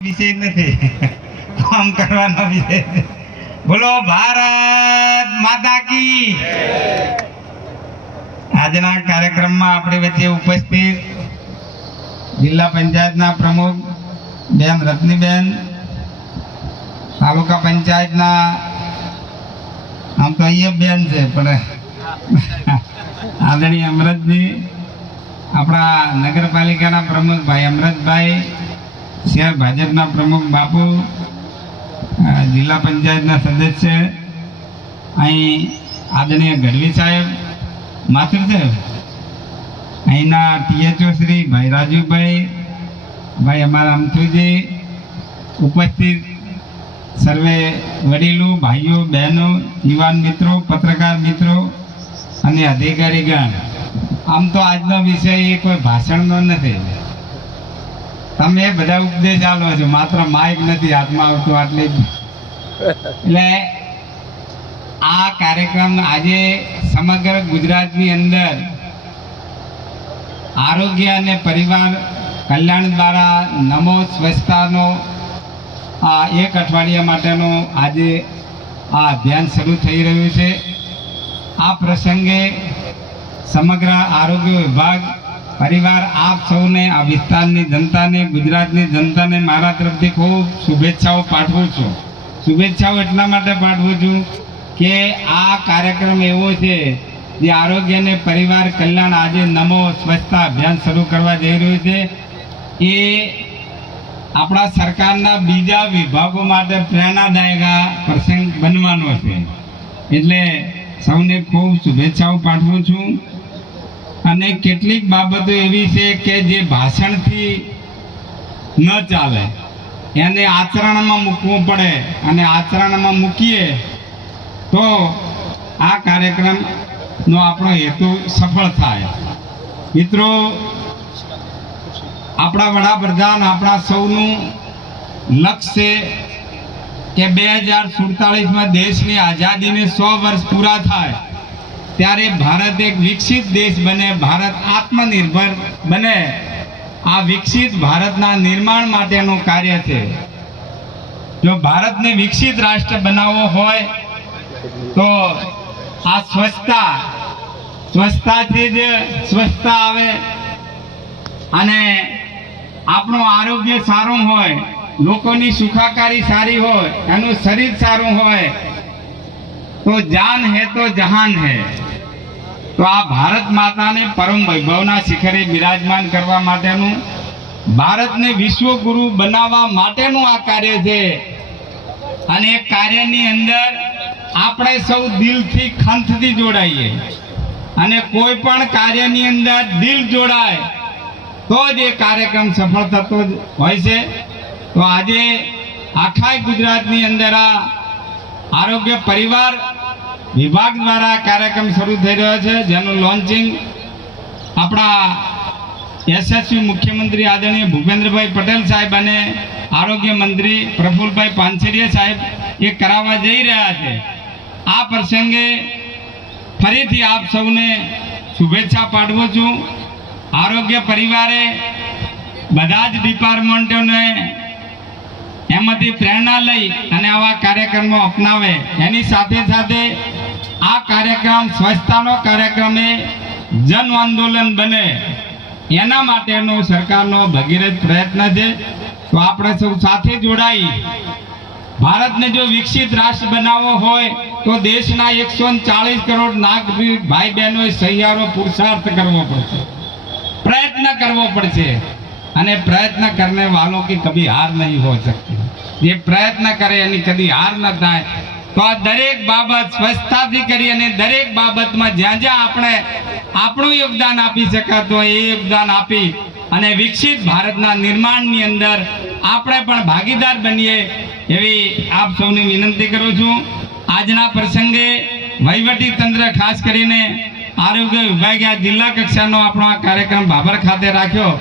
વિષય નથી, કામ કરવાનો વિષય છે। બોલો ભારત માતા કી। આજના કાર્યક્રમમાં આપણી વચ્ચે ઉપસ્થિત જિલ્લા પંચાયતના પ્રમુખ બેન રત્નીબેન, તાલુકા પંચાયતના આમ તો અહીંયા બેન છે પણ આદરણીય અમૃતજી, આપણા નગરપાલિકાના પ્રમુખ ભાઈ અમૃતભાઈ, શહેર ભાજપના પ્રમુખ બાપુ, જિલ્લા પંચાયતના સદસ્ય અહીં આદરણીય ગઢવી સાહેબ, માથુર સાહેબ, અહીંના THO શ્રી ભાઈ રાજુભાઈ, ભાઈ અમારા અમથુજી, ઉપસ્થિત સર્વે વડીલો, ભાઈઓ, બહેનો, યુવાન મિત્રો, પત્રકાર મિત્રો અને અધિકારીગણ। આમ તો આજનો વિષય એ કોઈ ભાષણનો નથી, તમે બધા ઉપદેશ આલો છો, માત્ર માઇક નથી હાથમાં આવતું આટલે જ। એટલે આ કાર્યક્રમ આજે સમગ્ર ગુજરાતની અંદર આરોગ્ય અને પરિવાર કલ્યાણ દ્વારા નમો સ્વચ્છતાનો આ એક અઠવાડિયા માટેનું આજે આ અભિયાન શરૂ થઈ રહ્યું છે। આ પ્રસંગે સમગ્ર આરોગ્ય વિભાગ પરિવાર આપ સૌને, આ વિસ્તારની જનતાને, ગુજરાતની જનતાને મારા તરફથી ખૂબ શુભેચ્છાઓ પાઠવું છું। શુભેચ્છાઓ એટલા માટે પાઠવું છું કે આ કાર્યક્રમ એવો છે જે આરોગ્ય અને પરિવાર કલ્યાણ આજે નમો સ્વચ્છતા અભિયાન શરૂ કરવા જઈ રહ્યું છે, એ આપણા સરકારના બીજા વિભાગો માટે પ્રેરણાદાયક પ્રસંગ બનવાનો છે। એટલે સૌને ખૂબ શુભેચ્છાઓ પાઠવું છું। અને કેટલીક બાબતો એવી છે કે જે ભાષણથી ન ચાલે, એને આચરણમાં મૂકવું પડે, અને આચરણમાં મૂકીએ તો આ કાર્યક્રમનો આપણો હેતુ સફળ થાય। મિત્રો, આપણા વડાપ્રધાન આપણા સૌનું લક્ષ્ય છે કે 2047માં દેશની આઝાદીને 100 વર્ષ પૂરા થાય ત્યારે ભારત એક વિકસિત દેશ બને, ભારત આત્મનિર્ભર બને। આ વિકસિત ભારતના નિર્માણ માટેનું કાર્ય છે। જો ભારતને વિકસિત રાષ્ટ્ર બનાવવો હોય તો આ સ્વચ્છતાથી જ સ્વચ્છતા આવે, અને આપણું આરોગ્ય સારું હોય, લોકોની સુખાકારી સારી હોય, એનું શરીર સારું હોય તો જાન હે તો જહાન હે। તો આ ભારત માતાને પરમ વૈભવના શિખરે બિરાજમાન કરવા માટેનું, ભારતને વિશ્વગુરુ બનાવવા માટેનું આ કાર્ય છે। અને એ કાર્યની અંદર આપણે સૌ દિલથી, ખંતથી જોડાઈએ, અને કોઈ પણ કાર્યની અંદર દિલ જોડાય તો જ એ કાર્યક્રમ સફળ થતો હોય છે। તો આજે આખા ગુજરાતની અંદર આ આરોગ્ય પરિવાર વિભાગ દ્વારા કાર્યક્રમ શરૂ થઈ રહ્યો છે, જેનું લોન્ચિંગ આપણા યશસ્વી મુખ્યમંત્રી આદરણીય ભૂપેન્દ્રભાઈ પટેલ સાહેબ અને આરોગ્ય મંત્રી પ્રફુલભાઈ પાનસેરિયા સાહેબ એ કરાવવા જઈ રહ્યા છે। આ પ્રસંગે ફરીથી આપ સૌને શુભેચ્છા પાઠવું છું। આરોગ્ય પરિવારે બધા જ ડિપાર્ટમેન્ટોને એમાંથી પ્રેરણા લઈ અને આવા કાર્યક્રમો અપનાવે। એની સાથે સાથે આ કાર્યક્રમ, સ્વચ્છતાનો કાર્યક્રમ એ જન આંદોલન બને, એના માટેનો સરકારનો ભગીરથ પ્રયત્ન છે। તો આપણે સૌ સાથે જોડાઈ ભારતને જો વિકસિત રાષ્ટ્ર બનાવવો હોય તો દેશના 140 કરોડ નાગરિક ભાઈ બહેનોએ સહિયારો પુરુષાર્થ કરવો પડશે, प्रयत्न करवो पड़े। અને પ્રયત્ન करने वालों की कभी हार नहीं हो सकती। ये प्रयत्न करे यानी कभी हार न થાય। તો આ દરેક બાબત સ્વચ્છતાથી કરી અને દરેક બાબતમાં જ્યાં જ્યાં આપણે આપણું યોગદાન આપી શકાતું હોય એ યોગદાન આપી અને વિકસિત ભારતના નિર્માણની અંદર આપણે પણ ભાગીદાર બનીએ એવી આપ સૌને વિનંતી કરું છું। આજના પ્રસંગે વહીવટી તંત્ર, ખાસ કરીને આરોગ્ય વિભાગે જિલ્લા કક્ષાનો આપણો આ કાર્યક્રમ ભાભર ખાતે રાખ્યો,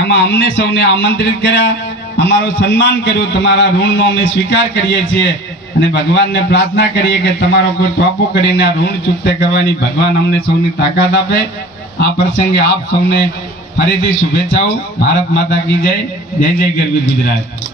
એમાં અમને સૌને આમંત્રિત કર્યા, અમારું સન્માન કર્યું। તમારા ઋણનો અમે સ્વીકાર કરીએ છીએ અને ભગવાનને પ્રાર્થના કરીએ કે તમારો કોઈ ટોપો કરીને આ ઋણ ચૂકતે કરવાની ભગવાન અમને સૌની તાકાત આપે। આ પ્રસંગે આપ સૌને ફરીથી શુભેચ્છાઓ। ભારત માતા કી જય। જય જય ગરવી ગુજરાત।